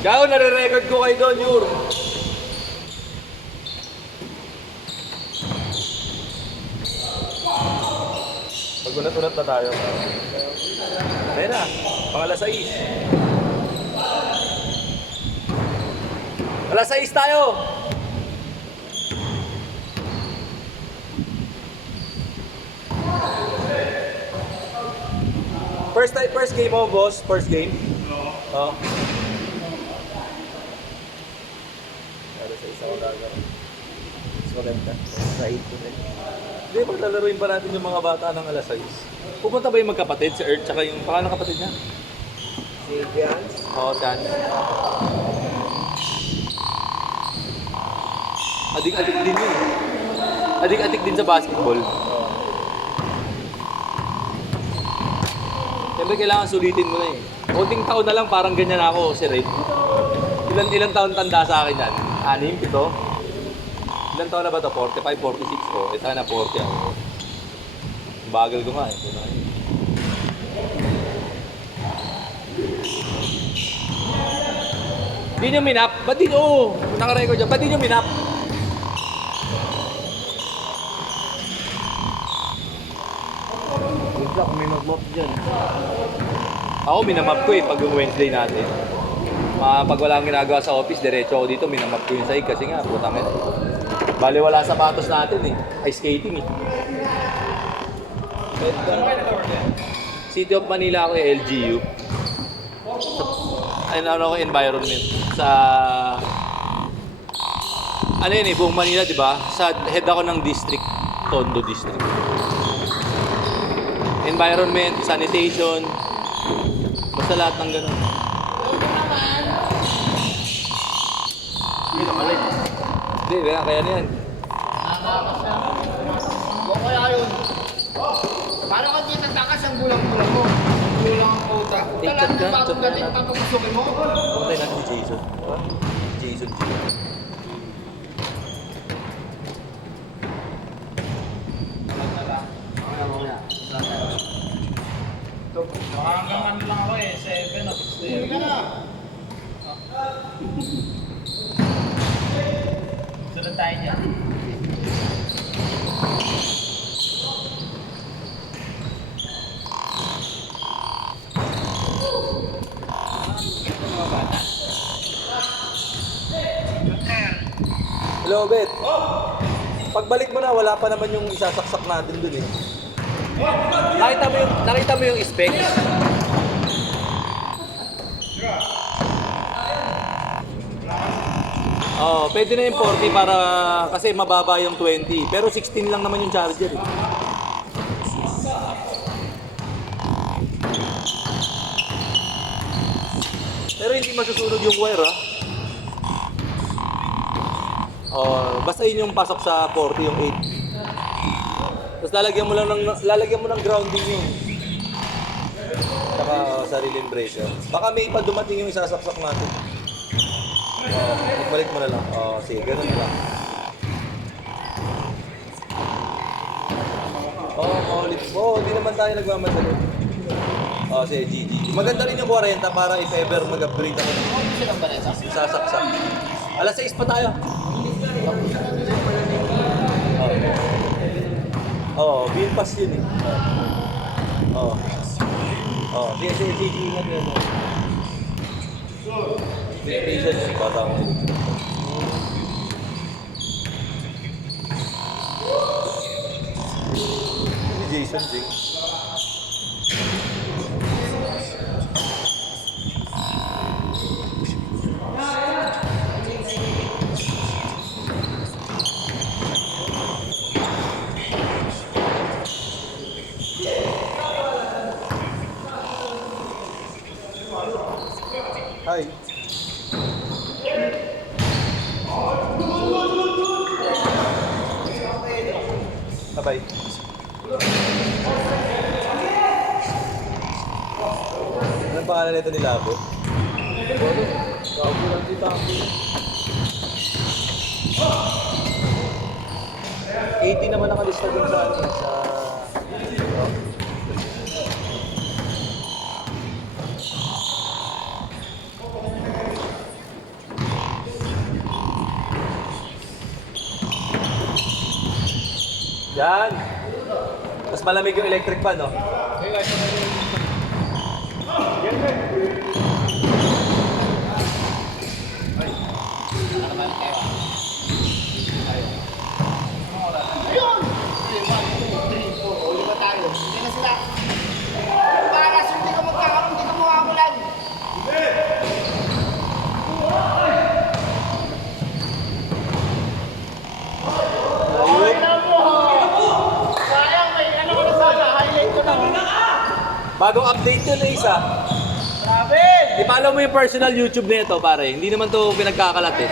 Gao, nare-record ko kayo doon, Yur. Mag-unat-unat na tayo. Ayun na, pang-alas 6. Alas 6 tayo! First game mo, boss? First game? Oo. Alas 6 ako gagawin. Mas maganda. Sa 8 ko rin. Hindi, paglalaruin pa natin yung mga bata ng alas 6. Pupunta ba yung magkapatid, si Earth, tsaka yung pangalan ng kapatid niya? Si Jans? Oo, Chance. Adik-adik din yun. Adik-adik din sa basketball. Siyempre kailangan sulitin mo na eh. Kunting taon na lang parang ganyan ako, si Ray. Ilan taon tanda sa akin yan? 6, 7? Ilan taon na ba ito? 45, 46 ko. Ito na 40 ako. Bagal ko nga eh. Hindi nyo minap? Ba't di nyo? Naka-record dyan. Ba't di nyo minap? Good luck, may mag-mop dyan. Ako minamap ko eh pag yung Wednesday natin. Pag wala akong ginagawa sa office, diretso ako dito, minamap ko yung sahig kasi nga, putang ina. Bali wala sapatos natin eh. Ice skating eh. City of Manila ako eh, LGU. Ano ako environment. Sa... Ano yun eh, buong Manila, di ba? Sa head ako ng district, Tondo District. Environment, sanitation, basta lahat ng ganun. Hindi nakalit. Hindi, kaya na yan. Huwag kaya yun. Paano ka di tatakas ang gulang-gulang mo? Gulang ang puta. Talagang ka, bagong chat galing ka. papapasukin mo. Pumatay natin si Jason. Jason G. Hanggang ano lang ako eh, 7 o 6 Uwi ka na. Sunod tayo dyan. Hello, Bet. Pagbalik mo na, wala pa naman yung isasaksak natin dun eh. Nakita mo yung specs? Oh, pwede na yung 40 para kasi mababa yung 20. Pero 16 lang naman yung charger eh. Pero hindi masusunod yung wire ah. Oh, basta yun yung pasok sa 40 yung 8. Tapos lalagyan mo ng grounding yun. Saka sariling breaker. Baka may pa dumating yung isasaksak natin. Balik mo na lang. Sige, ganun na lang. Ulit. Hindi naman tayo nagmamadali. Sige, GG. Maganda rin yung 40 para if ever mag-upgrade ako. Sasaksak. Alas 6 pa tayo. Bill pass yun eh. Sige, ingat yun. Vacation yun, bata ko. Jason Jing. Hi. Bye-bye. Anong pangalan nito ni Labo? Labo lang dito ako. 80 naman nakalista dun sa ano, sa... Yan. Mas malamig yung electric fan, no? Ayun! 1, 2, 3, 4. O, 5 tayo. Hindi na sila. Para sa hindi ka magkakaroon, hindi ka mawawalan. Okay na mo. Sayang, may ano ko na sana. Highlight ko na. Bagong update yun na isa. Grabe! I-follow mo yung personal YouTube nito, pare. Hindi naman to pinagkakalat eh.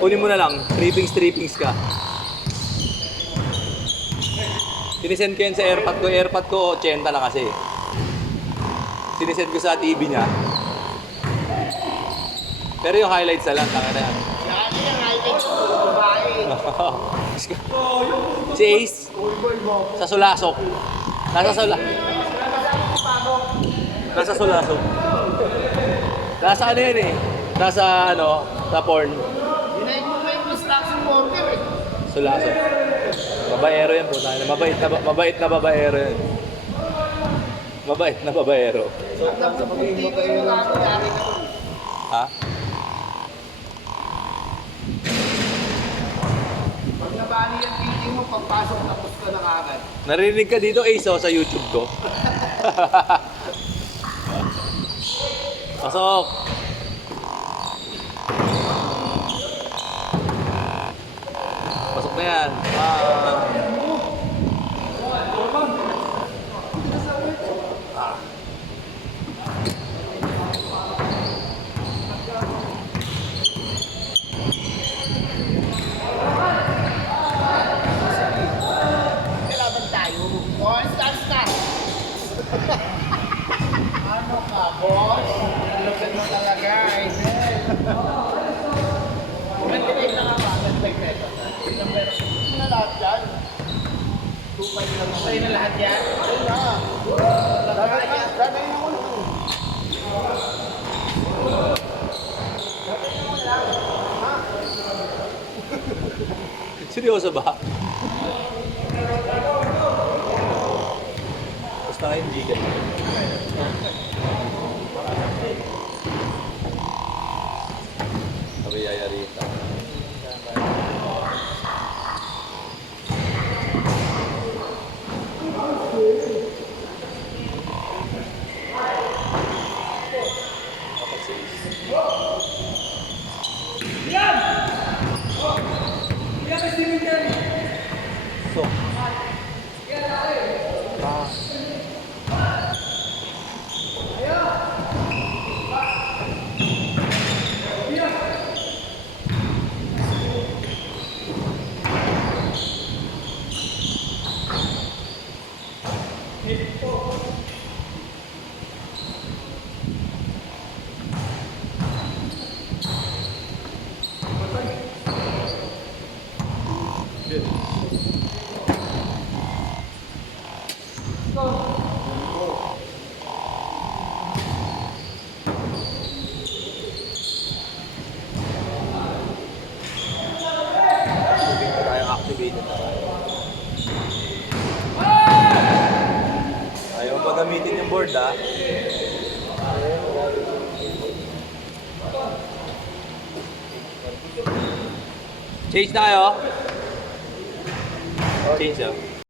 Kunin mo na lang. Strippings ka. Sinisend ko yan sa airpod ko. Airpod ko, 80 lang kasi. Sinisend ko sa TV niya. Pero yung highlights na lang, tanga na yan. Yan yung highlight ko. Babae. Si Ace, sa Sulasok. Nasa Sulasok. Nasa ano yan eh. Nasa ano, sa porn. Yun mo may construction worker eh. Sulasok. Babaero yan po. Mabait na babaero yan. Mabait na babaero. At ang pagiging babae yung nangyari na rin. Ha? Pag nabali yung video mo, pagpasok tapos ka na kagad. Narinig ka dito, Ace, oh, sa YouTube ko. Pasok! Pasok na yan. Kailangan tayo. Oh, start. Ano ka, boss? Lupit mo talaga, eh. Nag-delay na nga ba? Nag-delay na. Ano na lahat yan? 2-5 lang. Sa'yo na lahat yan? Sa'yo na. Dadali na ko lang. Seryoso ba? Basta kayo Giga. Sabi yayari ito. So. Activated na tayo. Ayaw pa gamitin yung board, ha? Change na kayo? Change, oh.